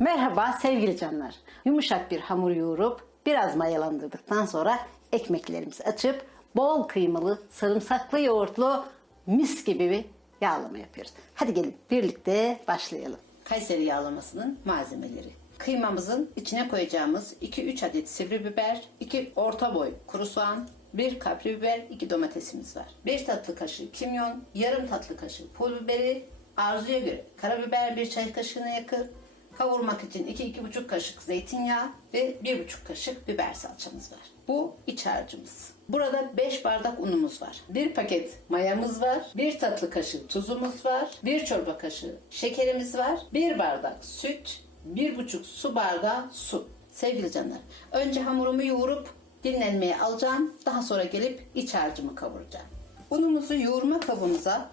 Merhaba sevgili canlar. Yumuşak bir hamur yoğurup biraz mayalandırdıktan sonra ekmeklerimizi açıp bol kıymalı, sarımsaklı yoğurtlu mis gibi bir yağlama yapıyoruz. Hadi gelin birlikte başlayalım. Kayseri yağlamasının malzemeleri. Kıymamızın içine koyacağımız 2-3 adet sivri biber, 2 orta boy kuru soğan, 1 kapri biber, 2 domatesimiz var. 5 tatlı kaşığı kimyon, yarım tatlı kaşığı pul biberi, arzuya göre karabiber 1 çay kaşığına yakın, Kavurmak için 2-2,5 kaşık zeytinyağı ve 1,5 kaşık biber salçamız var. Bu iç harcımız. Burada 5 bardak unumuz var. 1 paket mayamız var. 1 tatlı kaşığı tuzumuz var. 1 çorba kaşığı şekerimiz var. 1 bardak süt. 1,5 su bardağı su. Sevgili canlar, önce hamurumu yoğurup dinlenmeye alacağım. Daha sonra gelip iç harcımı kavuracağım. Unumuzu yoğurma kabımıza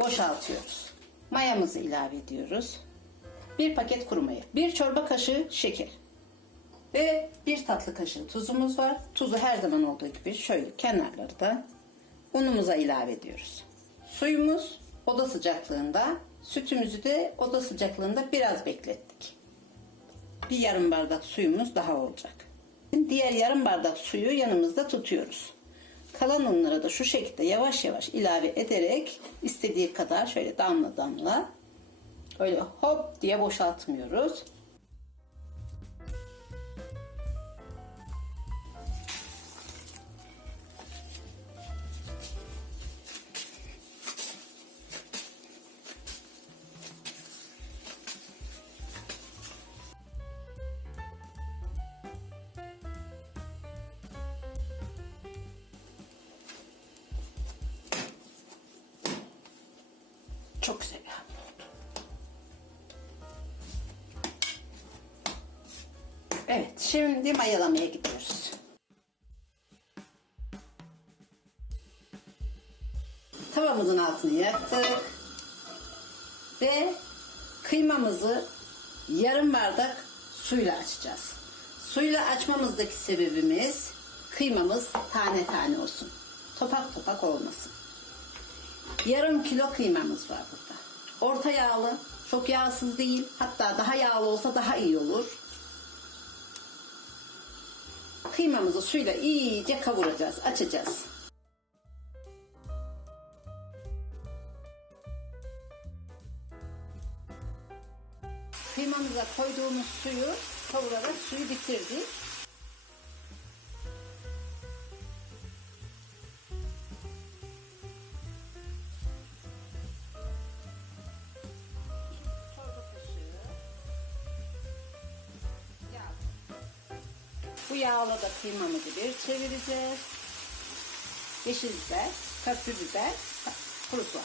boşaltıyoruz. Mayamızı ilave ediyoruz. Bir paket kuru maya, bir çorba kaşığı şeker ve bir tatlı kaşığı tuzumuz var. Tuzu her zaman olduğu gibi şöyle kenarları da unumuza ilave ediyoruz. Suyumuz oda sıcaklığında, sütümüzü de oda sıcaklığında biraz beklettik. Bir yarım bardak suyumuz daha olacak. Diğer yarım bardak suyu yanımızda tutuyoruz. Kalan unlara da şu şekilde yavaş yavaş ilave ederek istediği kadar şöyle damla damla Öyle hop diye boşaltmıyoruz. Çok güzel Evet, şimdi mayalamaya gidiyoruz. Tavamızın altını yaktık. Ve kıymamızı yarım bardak suyla açacağız. Suyla açmamızdaki sebebimiz kıymamız tane tane olsun. Topak topak olmasın. Yarım kilo kıymamız var burada. Orta yağlı, çok yağsız değil. Hatta daha yağlı olsa daha iyi olur. Kıymamızı suyla iyice kavuracağız, açacağız. Kıymamıza koyduğumuz suyu kavurarak suyu bitirdik. Bu yağla da kıymamızı bir çevireceğiz. Yeşil biber, kapri biber, kuru soğan.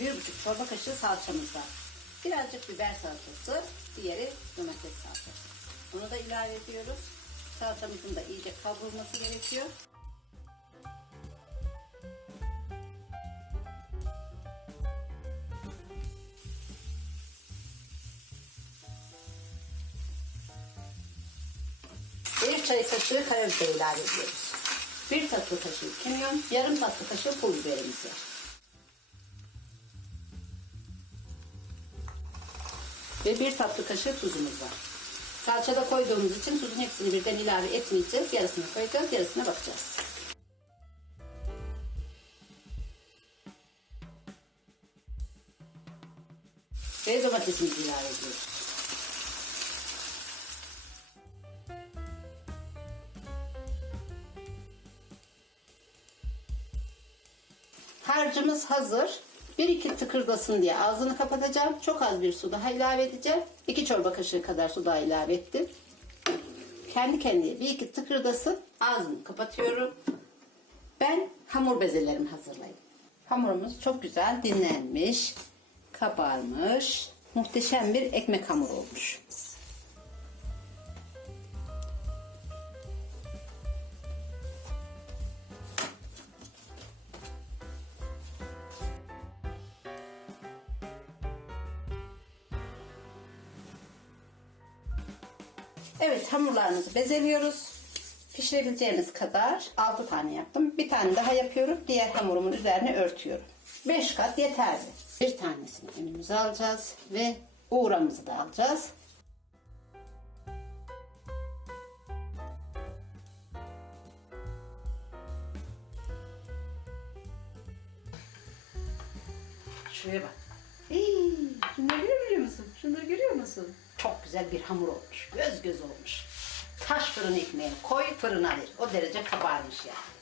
Bir buçuk çorba kaşığı salçamız var. Birazcık biber salçası, diğeri domates salçası. Bunu da ilave ediyoruz. Salçamızın da iyice kavrulması gerekiyor. Bir çay kaşığı karabiber ilave ediyoruz. Bir tatlı kaşığı kimyon, yarım tatlı kaşığı pul biberimiz var. Ve bir tatlı kaşığı tuzumuz var. Salçada koyduğumuz için tuzun hepsini birden ilave etmeyeceğiz. Yarısını koyacağız, yarısına bakacağız. Ve domatesimizi ilave ediyoruz. Harcımız hazır. Bir iki tıkırdasın diye ağzını kapatacağım. Çok az bir su daha ilave edeceğim. İki çorba kaşığı kadar su daha ilave ettim. Kendi kendine bir iki tıkırdasın. Ağzını kapatıyorum. Ben hamur bezelerimi hazırlayayım. Hamurumuz çok güzel dinlenmiş. Kabarmış. Muhteşem bir ekmek hamuru olmuş. Hamurlarımızı bezeliyoruz. Pişirebileceğimiz kadar 6 tane yaptım. Bir tane daha yapıyorum. Diğer hamurumun üzerine örtüyorum. 5 kat yeterli. Bir tanesini önümüze alacağız ve uğramızı da alacağız. Şuraya bak. Hii, şunları görüyor musun? Şunları görüyor musun? Çok güzel bir hamur olmuş. Göz göz olmuş. Taş fırın ekmeği koy fırına ver. O derece kabarmış yani.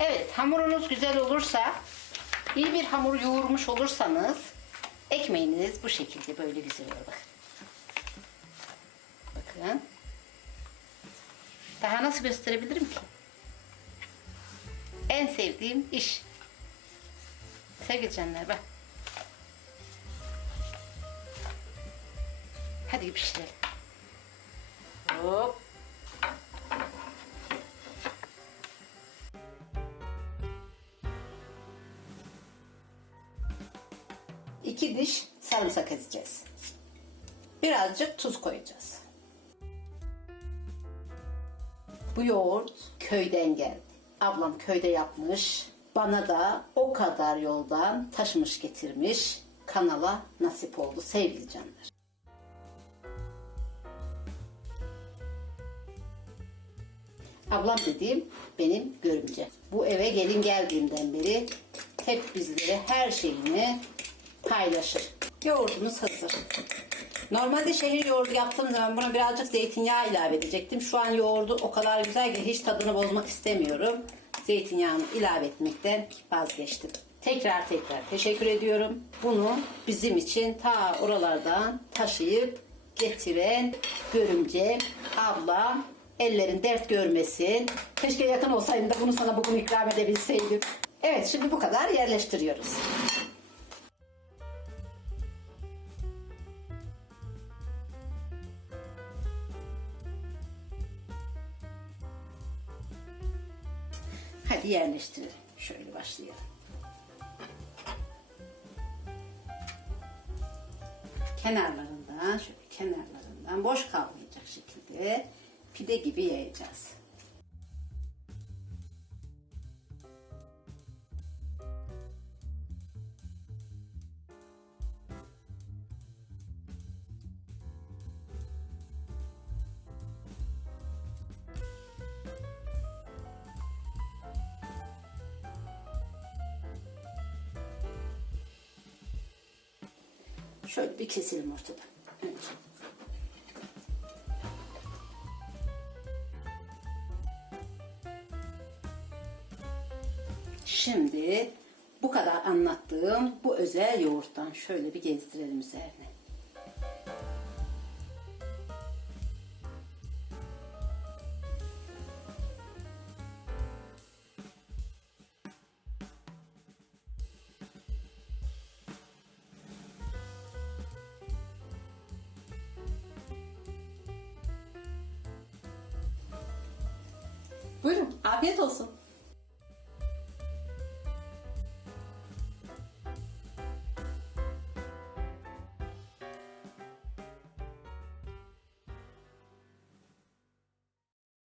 Evet hamurunuz güzel olursa iyi bir hamur yoğurmuş olursanız ekmeğiniz bu şekilde böyle güzel olur. Bakın. Daha nasıl gösterebilirim ki? En sevdiğim iş. Sevgili canlar bak. Hadi pişirelim. Hop. Diş sarımsak ezeceğiz. Birazcık tuz koyacağız. Bu yoğurt köyden geldi. Ablam köyde yapmış. Bana da o kadar yoldan taşımış getirmiş. Kanala nasip oldu sevgili canlar. Ablam dediğim benim görümce. Bu eve gelin geldiğimden beri hep bizlere her şeyini paylaşır. Yoğurdumuz hazır. Normalde şehir yoğurdu yaptığım zaman buna birazcık zeytinyağı ilave edecektim. Şu an yoğurdu o kadar güzel ki hiç tadını bozmak istemiyorum. Zeytinyağını ilave etmekten vazgeçtim. Tekrar tekrar teşekkür ediyorum. Bunu bizim için ta oralardan taşıyıp getiren görümce, ablam, ellerin dert görmesin. Keşke yakın olsaydım da bunu sana bugün ikram edebilseydim. Evet şimdi bu kadar yerleştiriyoruz. Hadi yerleştirelim. Şöyle başlayalım. Kenarlarından, şöyle kenarlarından boş kalmayacak şekilde pide gibi yayacağız. Şöyle bir keselim ortadan. Önce. Şimdi bu kadar anlattığım bu özel yoğurttan şöyle bir gezdirelim üzerine. Buyurun afiyet olsun.